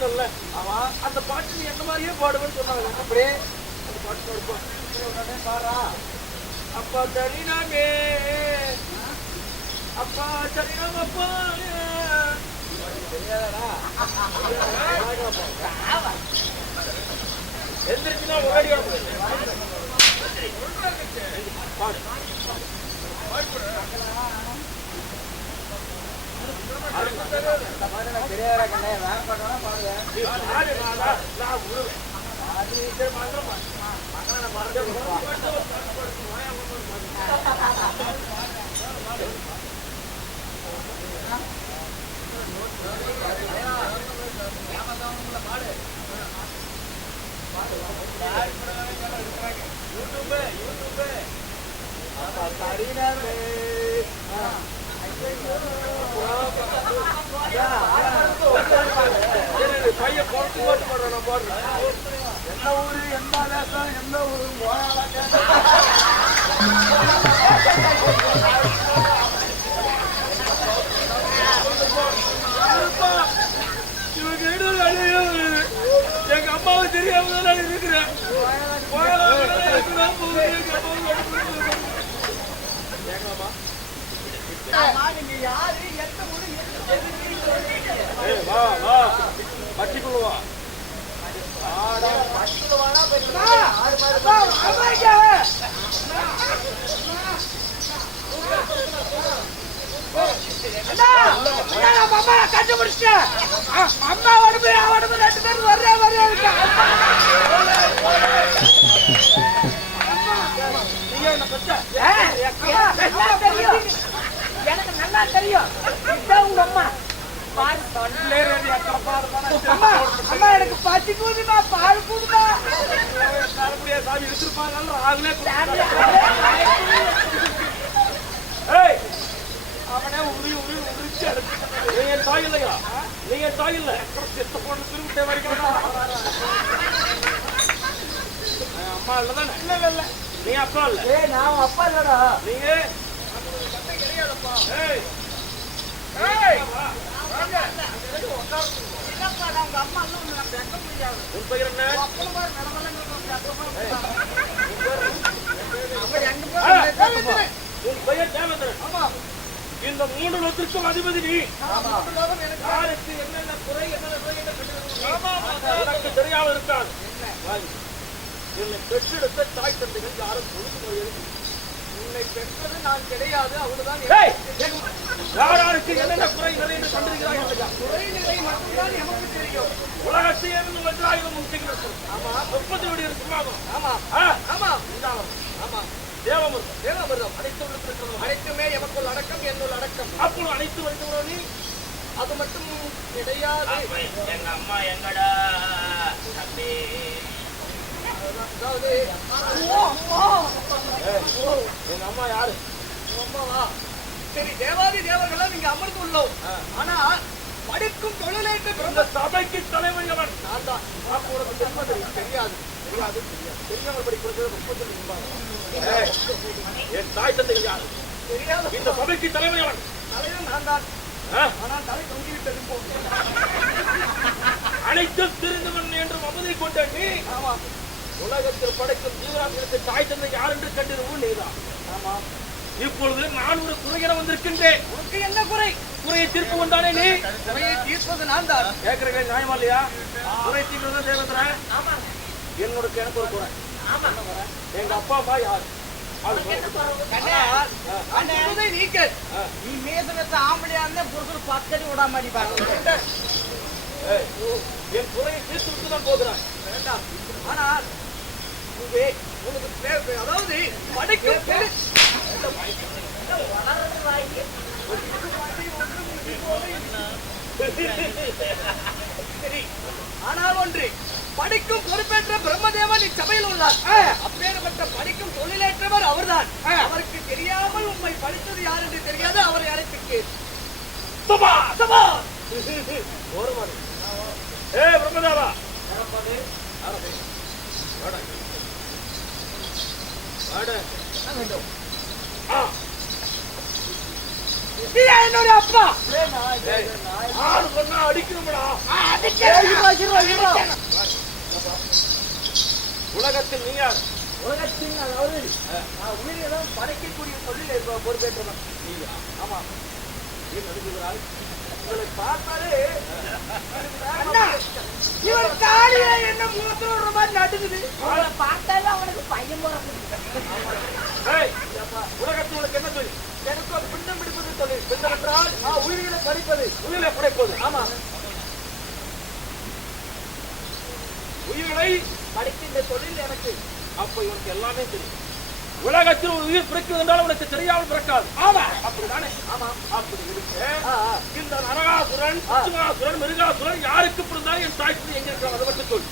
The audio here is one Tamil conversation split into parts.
பாடணும்ல அவன் அந்த பாட்டு நீ என்ன மாதிரியே பாடுவேன்னு சொன்னாங்க. அப்படியே அந்த பாட்டு பாடுப்பான் பாரா அப்பா தரினாமே அப்பா சரினாம் அப்பா எந்திரிச்சுன்னா முன்னாடி பாடு பாடு நான் தான் நான் விடுவேன் அது எங்க தெரியாம தான் நான் இருக்கிறேன். போகலாம், அம்மா உடம்பு உடம்பு ரெண்டு பேரும் ஒரே ஒரே இருக்கா. எனக்கு நல்லா தெரியும். உங்க அம்மா. அம்மா அம்மா எனக்கு பசி கூடுமா பால் தரக்கூடிய சாமி வச்சிருப்பாங்க ஏய் அவனே உரி உரி உரிச்சு என் தாய் இல்லையா? நீங்க என் தாய் இல்ல செத்த பொண்ணு திரும்பிட்டே வரைக்கும் அம்மா இல்ல தானே? இல்ல இல்ல இல்ல. நீங்க அப்பா இல்ல? ஏய் நான் அப்பா இல்லடா. நீங்க? ஏய். ஏய். உன் பெயர் என்ன? உன் பெயர் தேவேந்திரன். இந்த மூன்று லட்சத்திற்கும் அதிபதி நீ. யாருக்கு என்னென்ன குறை என்னென்ன நோய் என்ன கண்டுபிடிக்கணும்? உனக்கு தெரியாம இருக்காது. என்னை பெற்றெடுத்த தாய் தந்தைகள் யாரும் பொழுது மொழியது உன்னை பெற்றது நான் கிடையாது அவ்வளவுதான். ஏய், யார் யாருக்கு என்னென்ன குறை நிறை என்று கண்டிருக்கிறாய் இல்லையா? குறைநிலை மட்டும்தான் எமக்கு தெரியும். உலகத்தை இருந்து வென்றாயுதம் முக்கியம் ஆமா. முப்பத்தி சிம்மாகும் ஆமா. ஆ, ஆமா. உண்டாகும். ஆமா. தேவமிருகம் தேவாமிர்தம் அனைத்து அனைத்துமே எமக்குள் அடக்கம் என்னுள் அடக்கம். அப்பொழுது அனைத்து வருகிறோம் அது மட்டும் கிடையாது. எங்க அம்மா எங்கடா தம்பி. அதாவது எங்க அம்மா யாரு? அம்மாவா சரி தேவாதி தேவர்களா நீங்க அமர்ந்து உள்ளோம். ஆனா படிக்கும் தொழிலேற்ற சபைக்கு தலைவன் எவன்? நான் தான். அப்போ? தெரியாது. என் தாய் தந்தைகள் யாரு? இந்த சபைக்கு தலைவன் தலைவன் நான் தான்? ஆனால் தலை தொங்கிவிட்டது அனைத்தும் தெரிந்தவன் என்று மமதை கொண்ட நீ ஆமா. உலகத்தில் படைக்கும் ஜீவராசிகளுக்கு தாய் தந்தை யார் என்று கண்டிருவும் நீதான் ஆமா. இப்பொழுது நான் ஒரு வந்திருக்கின்றேன். உனக்கு என்ன குறை? குறையை தீர்ப்பு கொண்டானே நீ? குறையை தீர்ப்பது நான் தான் கேட்கிறீங்க நியாயமா இல்லையா? குறை தீர்ப்பு தேவேந்திரன் என்னோட எனக்கு ஒரு குறை. எங்க அப்பா அம்மா யார்? நீ வச்ச ஆம்பளையா இருந்தா புருஷன் பத்தடி விடாம அடிப்பாங்க என் குறையை தீர்த்து விட்டு தான் போகிறான் வேண்டாம். ஆனால் உனக்கு அதாவது பெரு- சரி. ஆனால் ஒன்று. படிக்கும் பொறுப்பேற்ற பிரம்மதேவன் இச்சபையில் உள்ளார். அப்பேற்பட்ட படிக்கும் தொழிலேற்றவர் அவர்தான். அவருக்கு தெரியாமல் உண்மை படித்தது யார் என்று தெரியாது அவரை ஓரமாடு ஏ பிரம்மதேவா. என்னுடைய அப்பா? அடிக்கணும்டா. உலகத்தில் நீ யார் உலகத்தின் அதாவது நான் உயிரினம் படைக்கக்கூடிய தொழில் இருப்ப- பொறுப்பேற்றவன் நீயா? ஆமா. ஏன் நடுங்குகிறாய்? உங்களை பார்த்தாலே அண்ணா இவன் காலில என்ன மாதிரி அவனை பார்த்தாலே அவனுக்கு பையன் உலகத்தில் உனக்கு என்ன தொழில்? எனக்கு ஒரு பிண்டம் பிடிப்பது தொழில். பிண்டம் என்றால் பறிப்பது. உயிரை படைப்பது. ஆமா. உயிரை படைக்கின்ற தொழில் எனக்கு. அப்ப இவனுக்கு எல்லாமே தெரியும். உலகத்தில் ஒரு உயிர் பிறக்கிறது என்றால் உனக்கு தெரியாமல் பிறக்காது. ஆமா. அப்படிதானே ஆமா. அப்படி இருக்கு. இந்த நரகாசுரன் சுச்சுகாசுரன் மிருகாசுரன் யாருக்கு பிறந்தாலும் என் தாய்க்கு எங்க இருக்கிறாங்க அதை மட்டும் சொல்லு.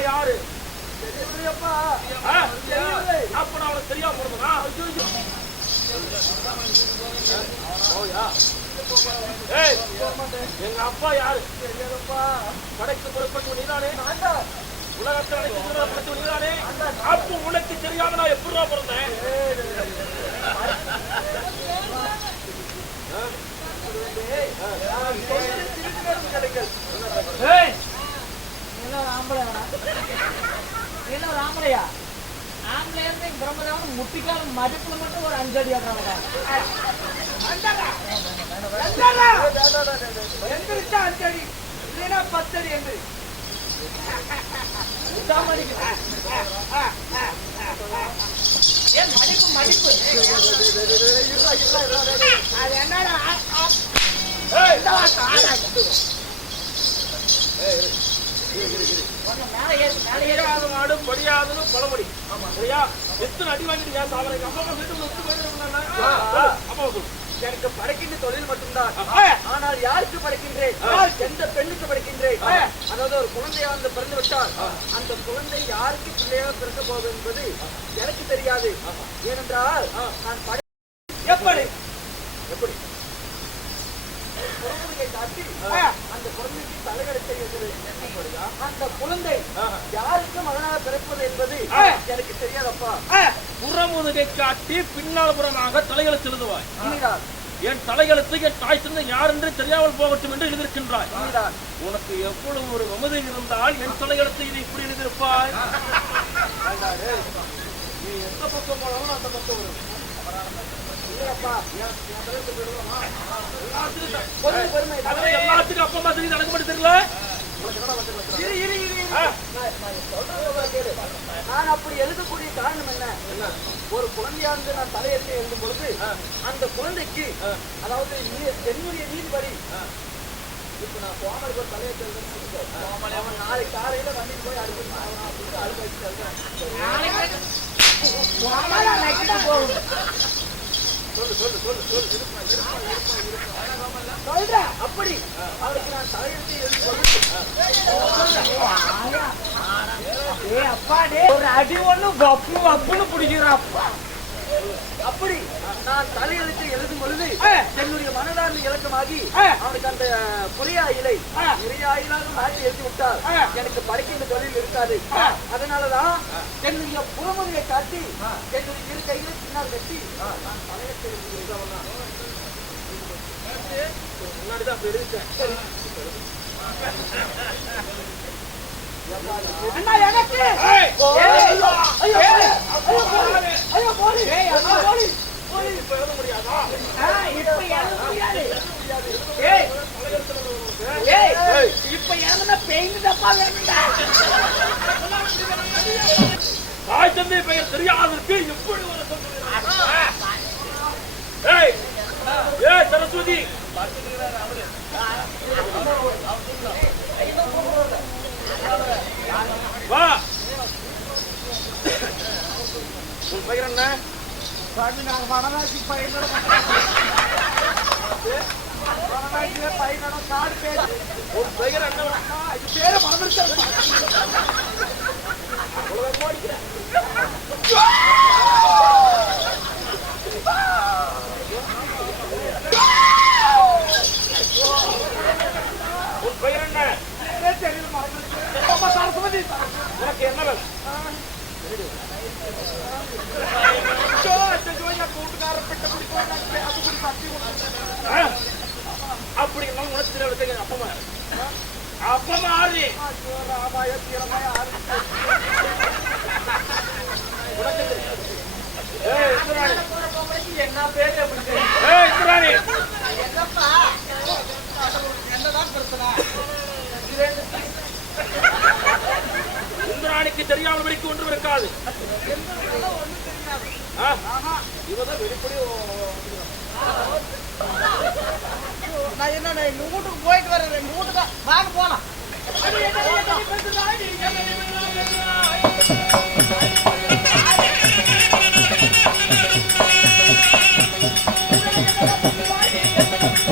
யாரு? அப்ப நான் அவனுக்கு தெரியாம ஏய் எங்க அப்பா யாரு. கடைக்கு புறப்பட்டு நீதானே ஆண்டா, உலகத்தில் அனைத்து புறப்பட்டு நீதானே அப்போ உனக்கு தெரியாம நான் எப்படிடா பிறந்தேன்? என்ன ஒரு ஆம்பளை? இருந்து பிரம்மதேவன் முட்டிக்காலம் மடிப்புல மட்டும் ஒரு அஞ்சு அடி ஆடுறாங்க. எந்திரிச்சா அடி, இல்லைன்னா பத்து எந்திரி. ஏன் மடிப்பு மடிப்பு அது என்னடா மேல ஏறி மேல மாடு படியாதுன்னு பழமொழி சரியா எத்தனை அடி வாங்கிட்டு ஏன் சாவர எங்க அப்பா வீட்டு விட்டு போயிருந்தாங்க அப்பா சொல்லு எனக்கு படைக்கின்ற தொழில் மட்டும்தான். ஆனால் யாருக்கு படைக்கின்றேன்? எந்த பெண்ணுக்கு படைக்கின்றேன்? அதாவது ஒரு குழந்தையா வந்து பிறந்து விட்டால் அந்த குழந்தை யாருக்கு பிள்ளையாக பிறக்க போகுது என்பது எனக்கு தெரியாது. ஏனென்றால் நான் படை எப்படி? எப்படி? குழந்தையை காட்டி அந்த குழந்தைக்கு தலைகடத்தை அந்த குழந்தை யாருக்கு மகனாக பிறப்பது என்பது எனக்கு தெரியாதப்பா. புறமுதுகை காட்டி பின்னால் புறமாக தலைகளை உண்மைதான் என் தலைகளுக்கு என் தாய் தந்தை யார் என்று தெரியாமல் போகட்டும் என்று எழுதியிருக்கின்றாய் உனக்கு எவ்வளவு ஒரு மமதை இருந்தால் என் தலையெழுத்து இது இப்படி எழுதியிருப்பாய் நீ எந்த பக்கம் போனாலும் அந்த பக்கம் வரும். எல்லாத்துக்கும் த- பொறுமை பொறுமை. தவிர எல்லாத்துக்கும் அப்பா மாதிரி எனக்கு மட்டும் தெரியல? நான் அப்படி எழுதக்கூடிய காரணம் என்ன? ஒரு குழந்தையா இருந்து நான் தலையெழுத்து எழுதும் பொழுது அந்த குழந்தைக்கு அதாவது என்னுடைய நீதிபடி இப்ப நான் கோமலுக்கு ஒரு தலையெழுத்து. அவன் நாளைக்கு காலையில வண்டிக்கு போய் அடிச்சு சாவறான் சொல்லு சொல்லு சொல்லு எழுதுறான். சொல்றேன் அப்படி அவருக்கு நான் தலையெழுத்து அப்பா டே ஒரு அடி ஒண்ணு வப்பு வப்புன்னு பிடிக்கிறான் அப்பா அப்படி நான் தலையெழுத்து எழுதும் பொழுது என்னுடைய மனதார்ந்த இலக்கமாகி அவனுக்கு அந்த புரியா இலை நிறையாயிலாக மாற்றி எழுதி விட்டார் எனக்கு படிக்கின்ற தொழில் இருக்காது. அதனாலதான் என்னுடைய புறமுறையை காட்டி என்னுடைய இரு கைகளை பின்னால் கட்டி நான் தலையெழுத்து முன்னாடிதான் அப்படி எழுதிட்டேன். இப்ப எழுத ஏய் ஏய் வேணும்டா தாய் தந்தை பெயர் தெரியாததற்கு எப்படி ஒரு ஏய் ஏய் சரஸ்வதி. வா உன் பெயர் என்ன சாமி, நாங்க வனவாசி பையனோட வனவாசியில பையனோட காடு பேரு. உன் பெயர் என்ன இது பேரை மறந்துருச்சேன். உன் பெயர் என்ன பேரே தெரியல, மறந்துருச்சு. உனக்கு என்ன வேலை அப்படி உனக்கு தெரிய அப்பமா அப்பமா ஆறு உனக்கு தெரியாது. ஏய், என்ன பேரு அப்படி இவதான் வெளிப்படி நான் என்ன நான் எங்க வீட்டுக்கு போயிட்டு வரேன். எங்க வீட்டுக்கு வாங்க போலாம். டேய்.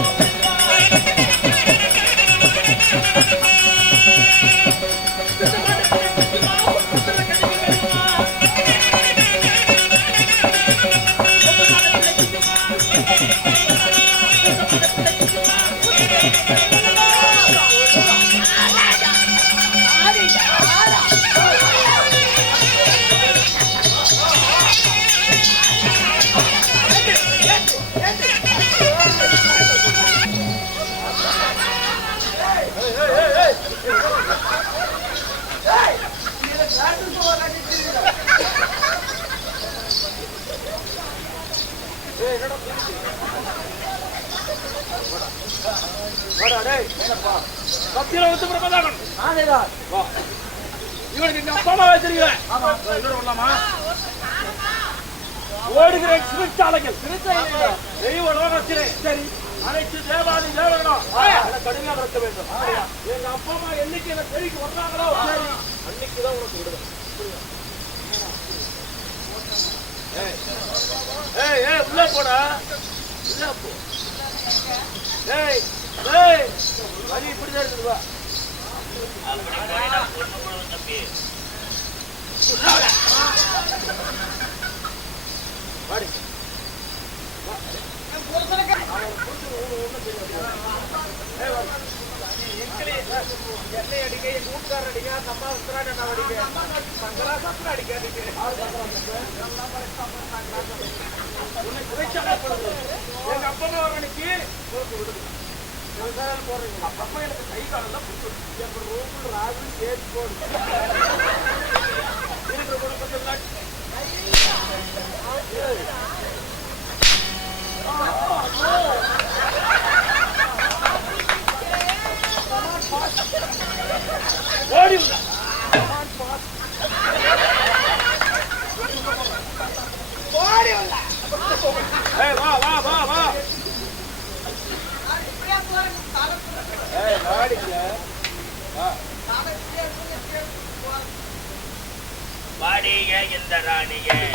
கத்தியில வந்து பிரபதாகன். இவனுக்கு எங்க அப்பா ஓடுகிற தெய்வ லோகத்திலே சரி அனைத்து தேவாதி தேவர்களும் கடுமையாக இருக்க வேண்டும் எங்க அப்பா அம்மா என்னைக்கு என்ன தேடிக்கு வர்றாங்களோ அன்னைக்குதான் உனக்கு விடுதலை ஏய். ஏய் உள்ள போடா உள்ள போ ஏய் வழி இப்படிதான் இருக்குது வாடி அடிக்க எங்க வீட்டுக்காரர் அடிக்க நம்ம அம்மா உத்தராடி என்ன அடிக்காதீங்க உன்னை சிறைச்சாலைப்படுது. எங்க அப்பா வர அன்னைக்கு உனக்கு விடுதலை. விவசாயம் போடுறீங்க. அப்பா எனக்கு கை காலெல்லாம் புடிச்சிருக்கு. எங்க ரூமுல ராகு கேஸ் போடு. இருக்கிற குடும்பத்தை எல்லாம் ஏய். ஓடி உள்ள. ஏய், வா வா வா வா ஏய், நாடிக்கல. வா. ராணிய இந்த ராணிய.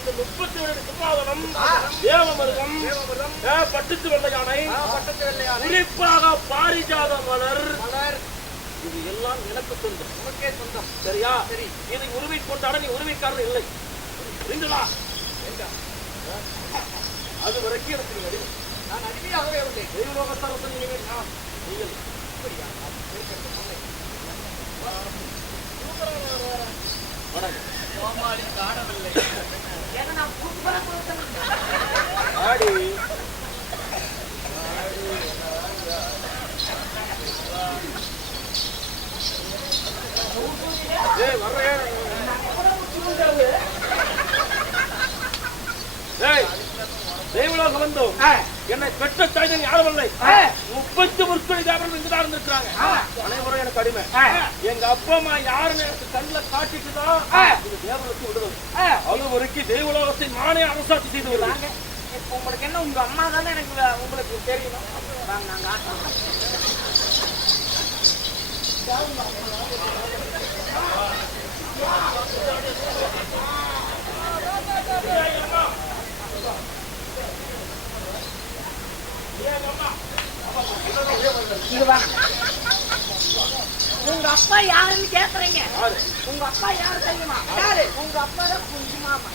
இந்த முப்பத்தி ஏழு சிம்மாதனம் தேவமருகம் பட்டுத்து வெள்ளை யானை குறிப்பாக பாரிஜாத மலர். இது எல்லாம் எனக்கு சொந்தம். உனக்கே சொந்தம். சரியா? சரி. இதை உரிமை கொண்டாட நீ உரிமைக்காரர் இல்லை. புரிந்துதா? அது வரைக்கும் எனக்கு அடிமை. நான் அடிமையாகவே உள்ளேன். தெய்வலோகத்தார் வந்து நீங்க நான். நீங்கள். ஆடி ஏய் வர்றேன் ஏய் தெய்வலோகம் வந்தோம் என்னை பெற்ற தாய்தன் யாரும் இல்லை. முப்பத்து முற்கொலை தேவர்கள் இங்குதான் இருந்திருக்காங்க அனைவரும் எனக்கு அடிமை. எங்க அப்பா அம்மா யாருன்னு எனக்கு கண்ணுல காட்டிட்டுதான் இந்த தேவனுக்கு விடுதலை. அது வரைக்கும் தெய்வலோகத்தை நானே அரசாட்சி செய்து இப்போ உங்களுக்கு என்ன உங்க அம்மா தானே எனக்கு உங்களுக்கு தெரியணும் நாங்க ஆட்டோம் இங்க வாங்க உங்க அப்பா யாருன்னு கேக்குறீங்க? உங்க அப்பா யாரு தெரியுமா? யாரு? உங்க அப்பா தான் குஞ்சு மாமா.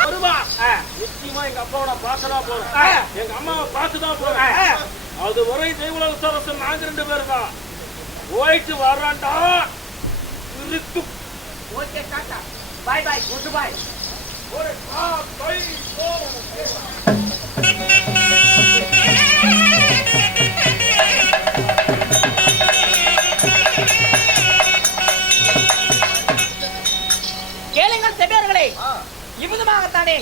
வருவா. நிச்சயமா எங்க அப்பாவோட பாசனா போறேன். எங்க அம்மாவை பார்த்துதான் போறேன். அது வரை தெய்வலக சரசன் நாங்க ரெண்டு பேரும் தான். போயிட்டு வர்றான்டா. இருக்கு. Okay tata bye bye. Good bye. ஒரு பை, இவனுமாகத்தானே?